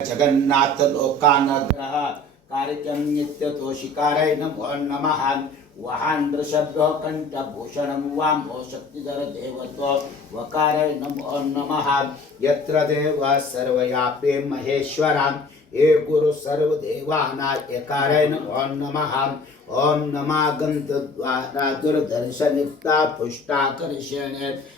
जगन्नाथ लोकानग्रह कार्यक्रम नित्य तोषिकाराय नमो नमः। वहान वृषभ्यो कंठभूषणं वामो शक्तिधर देवतो वकाराय नमो नमः। यत्र देव सर्वयापे महेश्वरान् हे गुरु सर्वदेवाना एकाराय नमो नमः। ॐ नमागन्तद्वारा पुष्टाकर्षण। ईश्वरिङ्गतापपन्ययः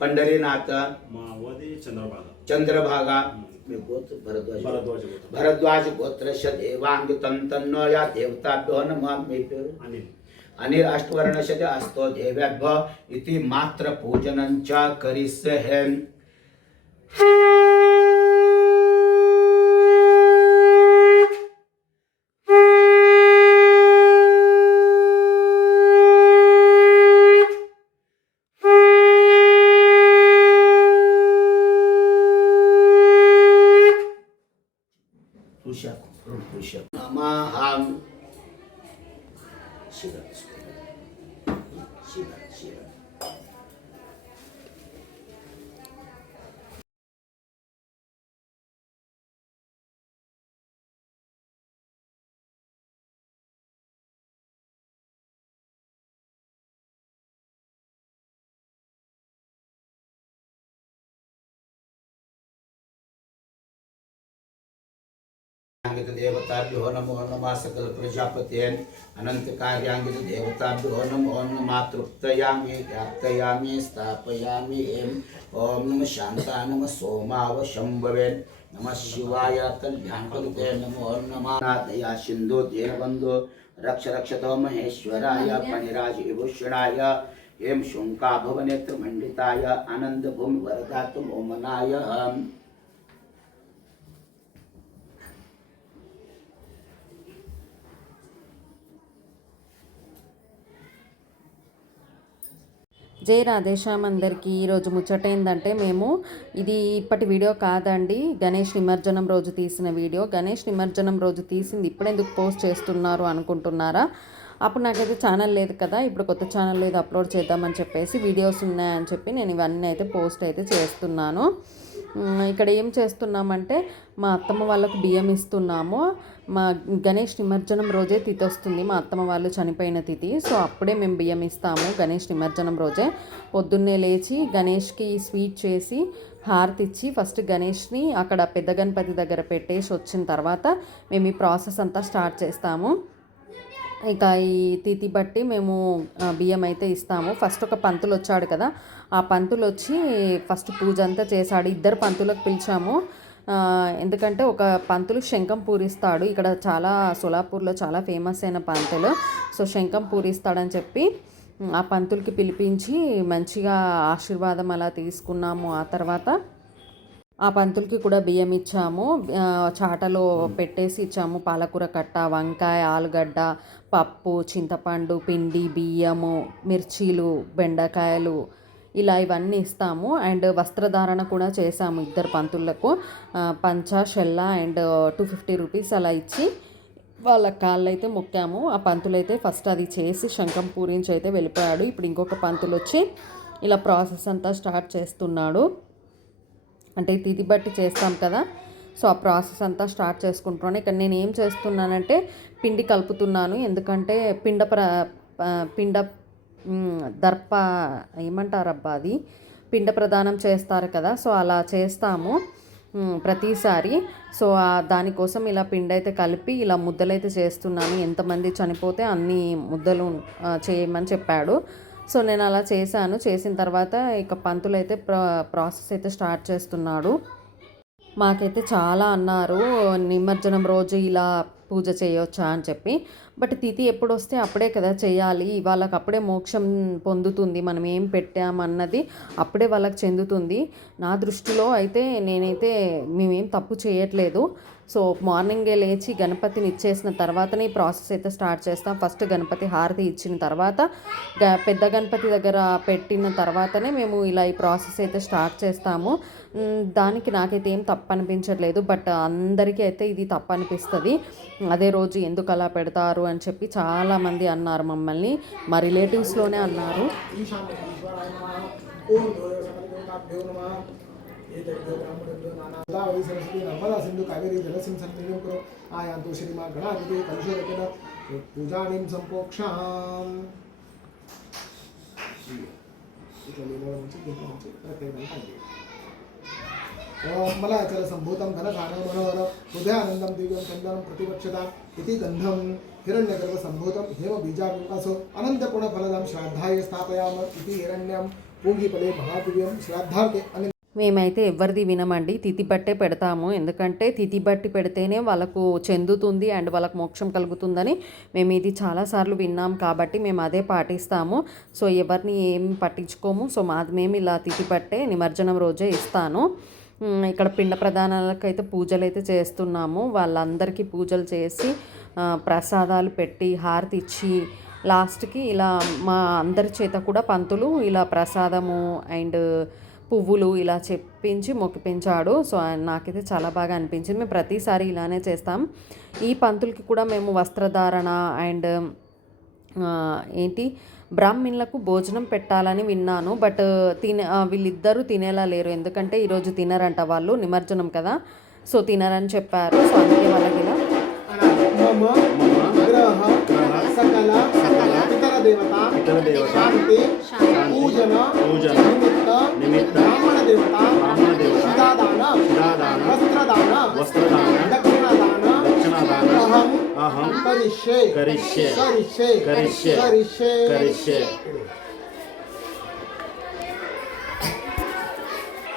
पंढरीनाथ. चंद्रभागा. भरद्वाज भरद्वाज गोत्र. भरद्वाज गोत्रस्य या देवताभ्यो नमाम्येभ्यो अनिल. अनिल अष्टवर्णस्य इति मात्र पूजनं च करिष्ये Shiva, Shiva. देवताभ्यो नमो नमः सकल प्रजापते अनंत कार्यांगित देवताभ्यो नमो नमः तृप्तयामि व्याप्तयामि स्थापयामि एम। ओम नमः शांता नमः सोमाव शंभवे नमः शिवाय कल्याणपते नमो नमः। दया सिंधु दीनबंधु रक्ष रक्षतो महेश्वराय फणिराज विभूषणाय एम शुंका भवनेत्र मंडिताय आनंद भूमि वरदात मोमनाय జై రాధేశ్యామ్ అందరికీ ఈరోజు ముచ్చట ఏంటంటే మేము ఇది ఇప్పటి వీడియో కాదండి. గణేష్ నిమజ్జనం రోజు తీసిన వీడియో. గణేష్ నిమజ్జనం రోజు తీసింది ఇప్పుడు ఎందుకు పోస్ట్ చేస్తున్నారు అనుకుంటున్నారా? అప్పుడు నాకైతే ఛానల్ లేదు కదా. ఇప్పుడు కొత్త ఛానల్ లేదు అప్లోడ్ చేద్దామని చెప్పేసి వీడియోస్ ఉన్నాయని చెప్పి నేను ఇవన్నీ అయితే పోస్ట్ అయితే చేస్తున్నాను. ఇక్కడ ఏం చేస్తున్నామంటే మా అత్తమ్మ వాళ్ళకు బియ్యం ఇస్తున్నాము. మా గణేష్ నిమజ్జనం రోజే తిథి వస్తుంది. మా అత్తమ్మ వాళ్ళు చనిపోయిన తిథి. సో అప్పుడే మేము బియ్యం ఇస్తాము గణేష్ నిమజ్జనం రోజే. పొద్దున్నే లేచి గణేష్కి స్వీట్ చేసి హారతి ఇచ్చి ఫస్ట్ గణేష్ని అక్కడ పెద్ద గణపతి దగ్గర పెట్టేసి వచ్చిన తర్వాత మేము ఈ ప్రాసెస్ అంతా స్టార్ట్ చేస్తాము. ఇక ఈ తిథి బట్టి మేము బియ్యం అయితే ఇస్తాము. ఫస్ట్ ఒక పంతులు వచ్చాడు కదా ఆ పంతులు వచ్చి ఫస్ట్ పూజ అంతా చేశాడు. ఇద్దరు పంతులకు పిలిచాము. ఎందుకంటే ఒక పంతులు శంఖం పూరిస్తాడు. ఇక్కడ చాలా సోలాపూర్లో చాలా ఫేమస్ అయిన పంతులు. సో శంఖం పూరిస్తాడని చెప్పి ఆ పంతులకి పిలిపించి మంచిగా ఆశీర్వాదం అలా తీసుకున్నాము. ఆ తర్వాత ఆ పంతులకి కూడా బియ్యం ఇచ్చాము. చాటలో పెట్టేసి ఇచ్చాము. పాలకూర కట్ట వంకాయ ఆలుగడ్డ పప్పు చింతపండు పిండి బియ్యము మిర్చీలు బెండకాయలు ఇలా ఇవన్నీ ఇస్తాము. అండ్ వస్త్రధారణ కూడా చేసాము ఇద్దరు పంతులకు. పంచ షెల్ల అండ్ టూ ఫిఫ్టీ రూపీస్ అలా ఇచ్చి వాళ్ళ కాళ్ళు అయితే మొక్కాము. ఆ పంతులు అయితే ఫస్ట్ అది చేసి శంఖం పూరించి అయితే వెళ్ళిపోయాడు. ఇప్పుడు ఇంకొక పంతులు వచ్చి ఇలా ప్రాసెస్ అంతా స్టార్ట్ చేస్తున్నాడు. అంటే తిది బట్టి చేస్తాం కదా. సో ఆ ప్రాసెస్ అంతా స్టార్ట్ చేసుకుంటున్నాను. ఇక్కడ నేను ఏం చేస్తున్నానంటే పిండి కలుపుతున్నాను. ఎందుకంటే పిండ ప్ర పిండ దర్ప ఏమంటారబ్బా అది? పిండ ప్రదానం చేస్తారు కదా సో అలా చేస్తాము ప్రతిసారి. సో దానికోసం ఇలా పిండి అయితే కలిపి ఇలా ముద్దలైతే చేస్తున్నాను. ఎంతమంది చనిపోతే అన్ని ముద్దలు చేయమని చెప్పాడు. సో నేను అలా చేశాను. చేసిన తర్వాత ఇక పంతులు అయితే ప్రా ప్రాసెస్ అయితే స్టార్ట్ చేస్తున్నాడు. మాకైతే చాలా అన్నారు నిమజ్జనం రోజు ఇలా పూజ చేయొచ్చా? అని చెప్పి. బట్ తిథి ఎప్పుడు వస్తే అప్పుడే కదా చేయాలి. వాళ్ళకి అప్పుడే మోక్షం పొందుతుంది. మనం ఏం పెట్టామన్నది అప్పుడే వాళ్ళకి చెందుతుంది. నా దృష్టిలో అయితే నేనైతే మేమేం తప్పు చేయట్లేదు. సో మార్నింగే లేచి గణపతిని ఇచ్చేసిన తర్వాతనే ఈ ప్రాసెస్ అయితే స్టార్ట్ చేస్తాం. ఫస్ట్ గణపతి హారతి ఇచ్చిన తర్వాత గ- పెద్ద గణపతి దగ్గర పెట్టిన తర్వాతనే మేము ఇలా ఈ ప్రాసెస్ అయితే స్టార్ట్ చేస్తాము. దానికి నాకైతే ఏం తప్పు అనిపించట్లేదు బట్ అందరికీ అయితే ఇది తప్పు అనిపిస్తుంది అదే రోజు ఎందుకు అలా పెడతారు అని చెప్పి చాలామంది అన్నారు మమ్మల్ని. మా రిలేటివ్స్లోనే అన్నారు. ఈశ్వరాయ సంపోక్షాం ఇట్లా నీళ్ళ నుంచి దీంట్లో నుంచి ప్రత్యేకంగా కలిగి ఓం మలాచల సంభూతం ఘనఘాన మనోహర హృదయానందం దివ్యం చందనం ప్రతిపక్షత ఇది గంధం హిరణ్యగర్భ సంభూతం హేమ బీజావికాసో అనంతపుణ ఫలదం శ్రాద్ధాయ స్థాపయామ ఇది హిరణ్యం పూంగిపలే మహాదివ్యం శ్రాద్ధార్థే అని మేమైతే ఎవరిది వినమండి. తిథి బట్టే పెడతాము. ఎందుకంటే తిథి బట్టి పెడితేనే వాళ్ళకు చెందుతుంది అండ్ వాళ్ళకు మోక్షం కలుగుతుందని మేము ఇది చాలాసార్లు విన్నాం కాబట్టి మేము అదే పాటిస్తాము. సో ఎవరిని ఏం పట్టించుకోము. సో మాది మేము ఇలా తిథి పట్టే నిమజ్జనం రోజే ఇస్తాను. ఇక్కడ పిండ ప్రధానాలకు అయితే పూజలు అయితే చేస్తున్నాము. వాళ్ళందరికీ పూజలు చేసి ప్రసాదాలు పెట్టి హారతి ఇచ్చి లాస్ట్కి ఇలా మా అందరి చేత కూడా పంతులు ఇలా ప్రసాదము అండ్ పువ్వులు ఇలా చెప్పించి మొక్కిపించాడు. సో నాకైతే చాలా బాగా అనిపించింది. మేము ప్రతిసారి ఇలానే చేస్తాం. ఈ పంతులకి కూడా మేము వస్త్రధారణ అండ్ ఏంటి బ్రాహ్మణులకు భోజనం పెట్టాలని విన్నాను బట్ తినే వీళ్ళిద్దరూ తినేలా లేరు. ఎందుకంటే ఈరోజు తినరంట వాళ్ళు నిమజ్జనం కదా. సో తినరని చెప్పారు సో అందుకే వాళ్ళకి ఇలా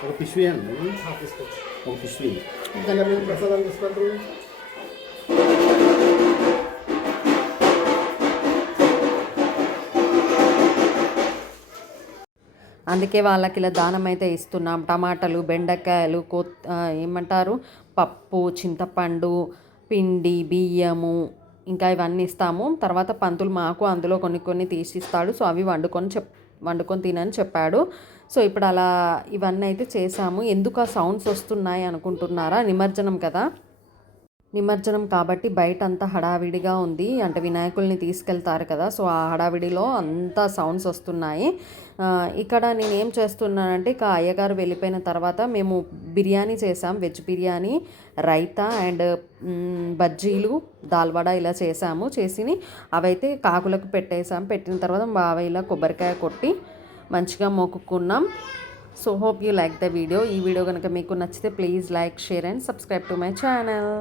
ఒక అండి ఒక ప్రసాదం తీసుకుంటారు? అందుకే వాళ్ళకి ఇలా దానం అయితే ఇస్తున్నాం. టమాటాలు బెండకాయలు కో ఏమంటారు? పప్పు చింతపండు పిండి బియ్యము ఇంకా ఇవన్నీ ఇస్తాము. తర్వాత పంతులు మాకు అందులో కొన్ని కొన్ని తీసిస్తాడు. సో అవి వండుకొని చెప్ వండుకొని తినని చెప్పాడు. సో ఇప్పుడు అలా ఇవన్నీ అయితే చేసాము ఎందుకు ఆ సౌండ్స్ వస్తున్నాయి అనుకుంటున్నారా? నిమజ్జనం కదా. నిమజ్జనం కాబట్టి బయట అంతా హడావిడిగా ఉంది. అంటే వినాయకుల్ని తీసుకెళ్తారు కదా సో ఆ హడావిడిలో అంతా సౌండ్స్ వస్తున్నాయి. ఇక్కడ నేను ఏం చేస్తున్నానంటే ఇక అయ్యగారు వెళ్ళిపోయిన తర్వాత మేము బిర్యానీ చేసాం వెజ్ బిర్యానీ రైతా అండ్ బజ్జీలు దాల్వడ ఇలా చేసాము చేసి అవైతే కాకులకు పెట్టేసాం. పెట్టిన తర్వాత బాగా ఇలా కొబ్బరికాయ కొట్టి మంచిగా మొక్కుకున్నాం. So hope you like the video ఈ వీడియో కనుక మీకు నచ్చితే please like share and subscribe to my channel